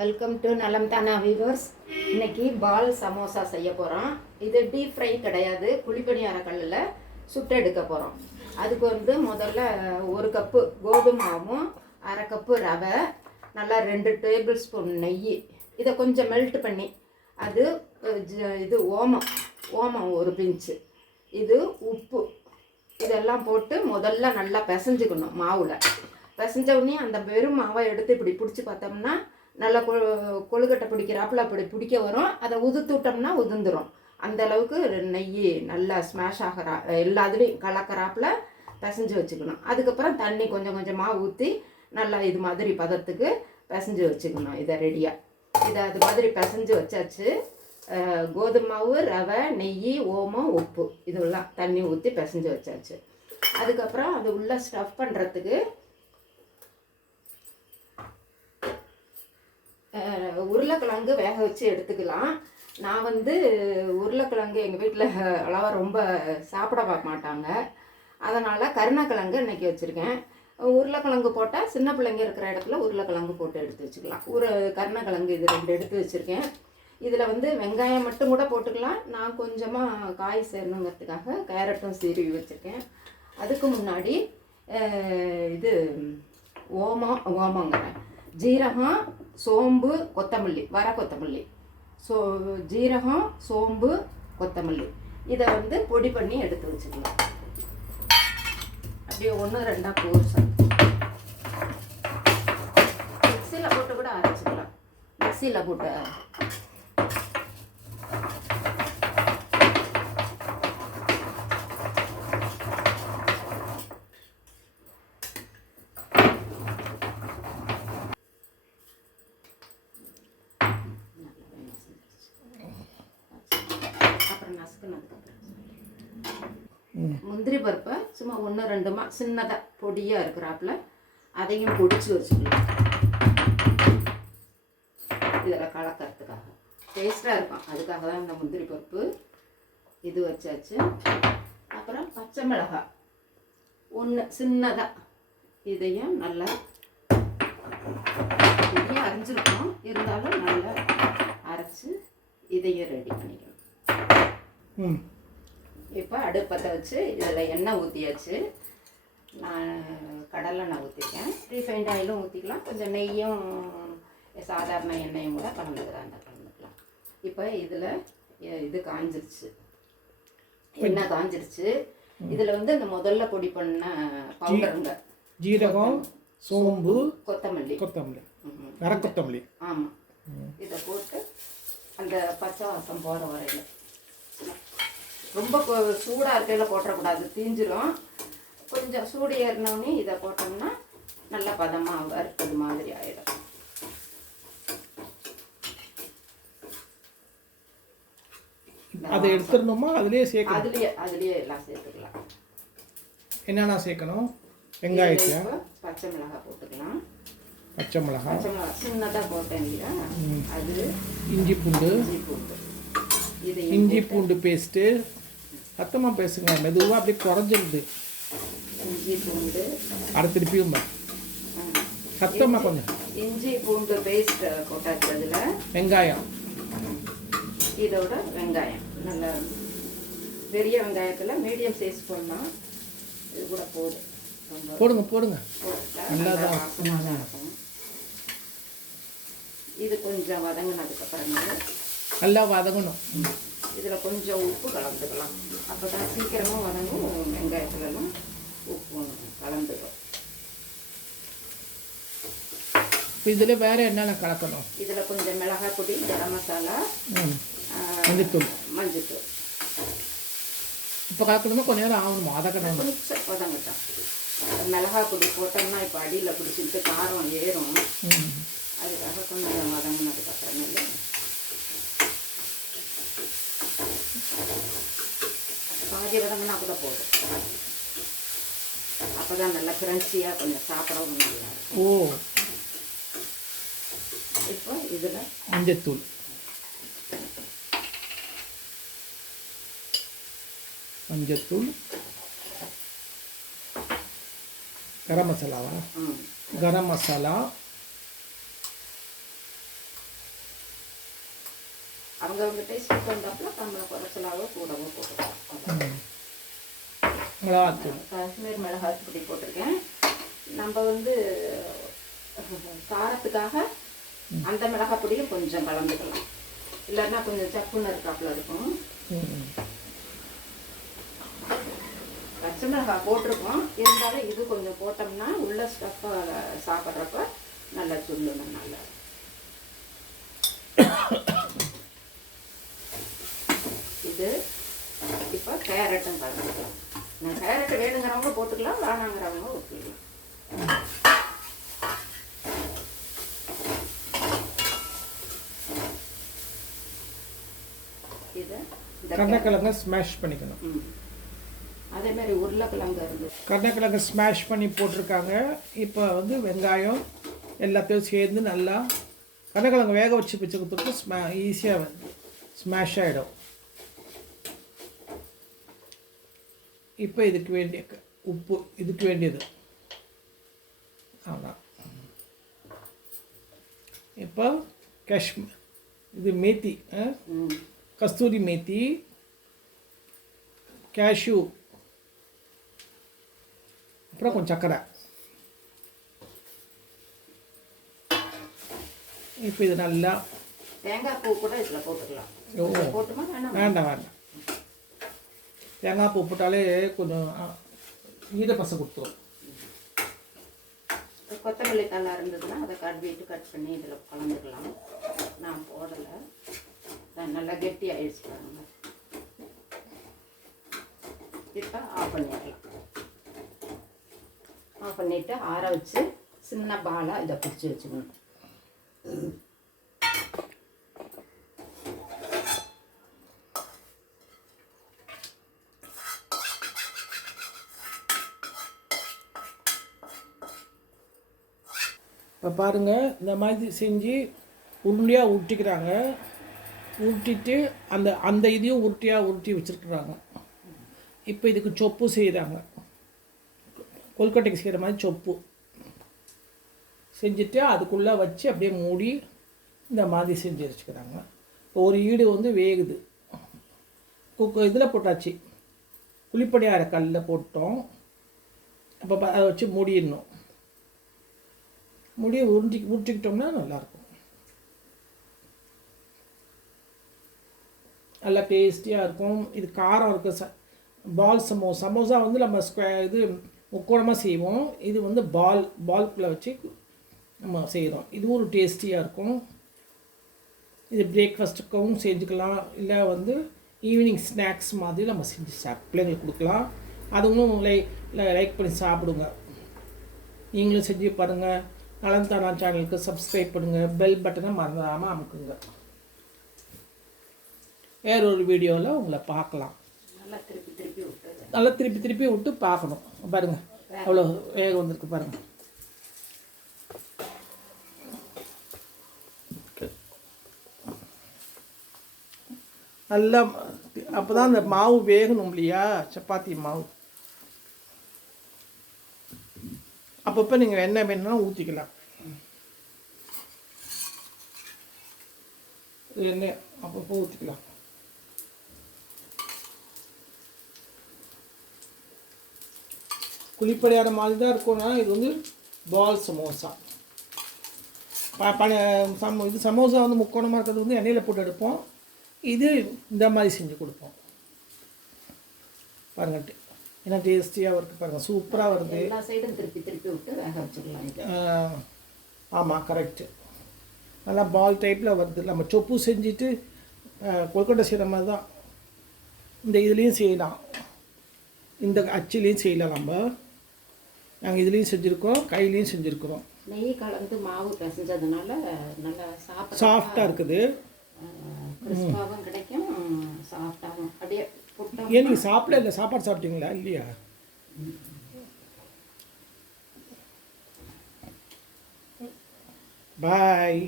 Welcome to நலம் தானா viewers. இன்னைக்கு பால் சமோசா செய்ய போகிறோம். இது டீப் ஃப்ரை கிடையாது, குழிப்பணியார கல்லில் சுட்டு எடுக்க போகிறோம். அதுக்கு முதல்ல 1 கப்பு கோதுமை மாவும் 1/2 கப்பு ரவை, நல்லா 2 டேபிள் ஸ்பூன் நெய், இதை கொஞ்சம் மெல்ட் பண்ணி அது இது ஓமம் 1 பிஞ்சு, இது உப்பு, இதெல்லாம் போட்டு முதல்ல நல்லா பிசைஞ்சுக்கணும். மாவில் பிசைஞ்ச உடனே அந்த வெறும் மாவை எடுத்து இப்படி பிடிச்சி பார்த்தோம்னா நல்லா கொழுக்கட்டை பிடிக்கிறாப்புல அப்படி பிடிக்க வரும். அதை உதுத்துட்டோம்னா உதிர்ந்துடும். அந்த அளவுக்கு நெய் நல்லா ஸ்மாஷ் ஆகிறா எல்லாத்துலேயும் கலக்கிறாப்புல பிசைஞ்சு வச்சுக்கணும். அதுக்கப்புறம் தண்ணி கொஞ்சம் கொஞ்சமாக ஊற்றி நல்லா இது மாதிரி பதத்துக்கு பிசைஞ்சு வச்சுக்கணும். இதை ரெடியாக இதை அது மாதிரி பிசைஞ்சு வச்சாச்சு. கோதுமை மாவு, ரவை, நெய், ஓமம், உப்பு இதெல்லாம் தண்ணி ஊற்றி பிசைஞ்சு வச்சாச்சு. அதுக்கப்புறம் அது உள்ளே ஸ்டஃப் பண்ணுறதுக்கு உருளைக்கிழங்கு வேக வச்சு எடுத்துக்கலாம். நான் உருளைக்கிழங்கு எங்கள் வீட்டில் அளவாக ரொம்ப சாப்பிட பார்க்க மாட்டாங்க, அதனால் கருணக்கிழங்கு இன்றைக்கி வச்சுருக்கேன். உருளைக்கிழங்கு போட்டால் சின்ன பிள்ளைங்க இருக்கிற இடத்துல உருளைக்கிழங்கு போட்டு எடுத்து வச்சுக்கலாம். கருணக்கிழங்கு இது 2 எடுத்து வச்சுருக்கேன். இதில் வெங்காயம் மட்டும் கூட போட்டுக்கலாம். நான் கொஞ்சமாக காய் சேரணுங்கிறதுக்காக கேரட்டும் சீருவி வச்சுருக்கேன். அதுக்கு முன்னாடி இது ஓமங்கிறேன், ஜீரகம், சோம்பு, கொத்தமல்லி, வர கொத்தமல்லி, ஜீரகம், சோம்பு, கொத்தமல்லி இதை பொடி பண்ணி எடுத்து வச்சுக்கலாம். அப்படியே 1-2 கோர்ஸா மிக்சியில் போட்டு கூட அரைச்சிக்கலாம். மிக்சியில் போட்டு முந்திரி பருப்பை சும்மா 1-2 சின்னதாக பொடியாக இருக்கிறாப்புல அதையும் பொடிச்சு வச்சுக்கலாம். இதில் கலக்கிறதுக்காக டேஸ்ட்டாக இருக்கும், அதுக்காக தான் இந்த முந்திரி பருப்பு இது வச்சாச்சு. அப்புறம் பச்சை மிளகாய் 1 சின்னதாக, இதையும் நல்லா பொடியாக அரைஞ்சிருக்கோம், இருந்தாலும் நல்லா அரைச்சி இதையும் ரெடி பண்ணிக்கணும். இப்போ அடுப்பத்தை வச்சு இதில் எண்ணெய் ஊற்றியாச்சு. நான் கடலை எண்ணெய் ஊற்றிருக்கேன். ரீஃபைண்ட் ஆயிலும் ஊற்றிக்கலாம், கொஞ்சம் நெய்யும் சாதாரண எண்ணெயும் கூட கலந்துக்கலாம். இப்போ இதில் இது காஞ்சிருச்சு, எண்ணெய் காஞ்சிருச்சு. இதில் இந்த முதல்ல பொடி பண்ண பவுடருங்க, ஜீரகம், சோம்பு, கொத்தமல்லி, வர கொத்தமல்லி, ஆமாம், இதை போட்டு அந்த பச்சை வாசம் போகிற வரையில், ரொம்ப சூடாக இருக்கையில் போட்டக்கூடாது, தீஞ்சிரும். கொஞ்சம் சூடு ஏறினோடனே இதை போட்டோம்னா நல்லா பதமாக வறுத்தது மாதிரி ஆயிடும். அதை எடுத்துடணுமா? அதுலேயே எல்லாம் சேர்த்துக்கலாம். என்னென்ன சேர்க்கணும்? வெங்காயத்தை, பச்சை மிளகாய் போட்டுக்கலாம். பச்சை மிளகாய் சின்னதாக போட்டேன் இல்லையா, அது இஞ்சி பூண்டு, இது இஞ்சி பூண்டு பேஸ்ட்டு. சத்தமாக பேசுங்க, மெதுவாக அப்படியே குறைஞ்சிருது. இஞ்சி பூண்டு அடுத்த திருப்பியும் சத்தமாக கொஞ்சம். இஞ்சி பூண்டு பேஸ்ட் போட்டாச்சு. அதில் வெங்காயம், இதோட வெங்காயம் நல்ல பெரிய வெங்காயத்தில் மீடியம் சைஸ் போடலாம். இது கூட போடுங்க நல்லா தான் இருக்கும். இது கொஞ்சம் வதங்கினதுக்கப்புறமா நல்லா வதங்கணும். இதில் கொஞ்சம் உப்பு கலந்துக்கலாம், அப்போ தான் சீக்கிரமாக வதங்கும். வெங்காயத்துலலாம் உப்பு கலந்துடும். இதில் வேறு என்னென்ன கலக்கணும்? இதில் கொஞ்சம் மிளகாய் பொடி, கரம் மசாலா, மஞ்சத்தூள் இப்போ கலக்கணுமா? கொஞ்சம் நேரம் ஆகணுமா? வதக்கணும், கொஞ்சம் வதங்கட்டும். மிளகாய் பொடி போட்டோம்னா இப்போ அடியில் பிடிச்சிட்டு காரம் ஏறும், அதுக்காக கொஞ்சம் வதங்கினதுக்கப்புறமேல பாதி வதங்கினா கூட போதும். அப்போ தான் நல்லா கிரன்ச்சியாக கொஞ்சம் சாப்பிடவும் முடியாது. இப்போ இதில் மஞ்சத்தூள், கரம் மசாலாவா? கரம் மசாலா, அவங்கவுங்க டேஸ்ட்டுக்கு வந்தாப்புல நம்ம குறைச்சலாவோ கூடவோ போட்டுக்கலாம். மிளகாத்தூள் காஷ்மீர் மிளகாத்தூள் போட்டிருக்கேன். நம்ம வந்து காரத்துக்காக அந்த மிளகாய் பொடியும் கொஞ்சம் கலந்துக்கலாம், இல்லைன்னா கொஞ்சம் சப்புன்னு இருக்காப்புல இருக்கும். பச்சை மிளகாய் போட்டிருக்கோம், இருந்தாலும் இது கொஞ்சம் போட்டோம்னா உள்ள ஸ்டஃப்பை சாப்பிட்றப்ப நல்லா சொல்லுணும். நல்லா இது இப்போ கேரட்டும் கலந்துக்கலாம். நான் கேரட் வேணுங்கிறவங்க போட்டுக்கலாம், வேணாங்கிறவங்க விட்டுக்கலாம். கருணக்கிழங்க ஸ்மாஷ் பண்ணிக்கணும். அதே மாதிரி உருளைக்கிழங்கு இருந்து கருணக்கிழங்கு ஸ்மாஷ் பண்ணி போட்டிருக்காங்க. இப்போ வந்து வெங்காயம் எல்லாத்தையும் சேர்ந்து நல்லா கருணக்கிழங்கு வேக வச்சு வச்சுக்கிறதுக்கு ஈஸியாக ஸ்மாஷ் ஆகிடும். இப்போ இதுக்கு வேண்டிய உப்பு, இதுக்கு வேண்டியது அவ்வளோ. இப்போ இது மேத்தி, கஸ்தூரி மேத்தி, கேஷ்யூ, அப்புறம் கொஞ்சம் சக்கரை. இப்போ இது நல்லா தேங்காய் பூ கூட இதில் போட்டுக்கலாம். போட்டுமா? வேண்டாம் வேண்டாம், தேங்காய் பூ போட்டாலே கொஞ்சம் ஈரப்பசை கொடுத்துரும். கொத்தமல்லி தலை இருந்ததுன்னா அதை கட் பண்ணி இதில் கலந்துக்கலாம். நான் போடலை, நல்லா கெட்டி ஆயிடுச்சு பாருங்க. இப்போ ஆஃப் பண்ணிடலாம். ஆஃப் பண்ணிவிட்டு ஆற வச்சு சின்ன பாலாக இதை பிடிச்சி வச்சுக்கணும். இப்போ பாருங்கள், இந்த மாதிரி செஞ்சு உருண்டையாக உருட்டிக்கிறாங்க. உருட்டிட்டு அந்த அந்த இதையும் உருட்டி வச்சுருக்குறாங்க. இப்போ இதுக்கு சொப்பு செய்கிறாங்க, கொல்கட்டைக்கு செய்கிற மாதிரி சொப்பு செஞ்சுட்டு அதுக்குள்ளே வச்சு அப்படியே மூடி இந்த மாதிரி செஞ்சு வச்சுக்கிறாங்க. இப்போ ஒரு ஈடு வந்து வேகுது, இதில் போட்டாச்சு, குழிப்பணியார கல்லில் போட்டோம். அப்போ அதை வச்சு மூடிடணும். முடிய உருட்டிக்கிட்டோம்னா நல்லாயிருக்கும். நல்லா டேஸ்டியாக இருக்கும். இது காரம் இருக்கும். பால் சமோசா வந்து நம்ம இது முக்கோணமாக செய்வோம். இது வந்து பால்குள்ளே வச்சு நம்ம செய்கிறோம். இதுவும் ஒரு டேஸ்டியாக இருக்கும். இது பிரேக்ஃபாஸ்ட்டுக்கும் செஞ்சுக்கலாம், இல்லை வந்து ஈவினிங் ஸ்நாக்ஸ் மாதிரி நம்ம செஞ்சு பிள்ளைங்களுக்கு கொடுக்கலாம். அதுவும் லைக் பண்ணி சாப்பிடுங்க. நீங்களும் செஞ்சு பாருங்கள். நலம் தானா சேனலுக்கு சப்ஸ்கிரைப் பண்ணுங்கள், பெல் பட்டனை மறந்துடாமல் அமுக்குங்க. வேற ஒரு வீடியோவில் உங்களை பார்க்கலாம். நல்லா திருப்பி விட்டு பார்க்கணும். பாருங்கள் அவ்வளோ வேகம் வந்திருக்கு பாருங்கள். நல்லா அப்போ தான் அந்த மாவு வேகணும் இல்லையா, சப்பாத்தி மாவு. அப்பப்போ நீங்கள் எண்ணெய் வேணும்னா ஊற்றிக்கலாம். எண்ணெய் அப்பப்போ ஊற்றிக்கலாம். குழிப்படையாத மாதிரி தான் இருக்கும்னா இது வந்து பால் சமோசா. இது சமோசா வந்து முக்கோணமாக இருக்கிறது வந்து எண்ணெயில் போட்டு எடுப்போம். இது இந்த மாதிரி செஞ்சு கொடுப்போம். பாருங்க, ஏன்னா டேஸ்டியாக இருக்குது பாருங்கள், சூப்பராக வருது. எல்லா சைடும் திருப்பி விட்டு வேக வச்சுக்கலாம். ஆமாம், கரெக்டு. நல்லா பால் டைப்பில் வருது. நம்ம சொப்பு செஞ்சுட்டு கொல்கட்டை செய்கிற மாதிரி தான் இந்த இதுலேயும் செய்யலாம், இந்த அச்சிலையும் செய்யலாம். நாங்கள் இதுலேயும் செஞ்சுருக்கோம், கையிலையும் செஞ்சுருக்குறோம். நெய் கலந்து மாவு பிசைஞ்சதுனால நல்லா சாஃப்டாக இருக்குது, கிறிஸ்பாவும் கிடைக்கும், சாஃப்டாகவும். அப்படியே ஏன் நீங்கள் சாப்பிட இல்லை, சாப்பாடு சாப்பிட்டீங்களா இல்லையா? பாய்.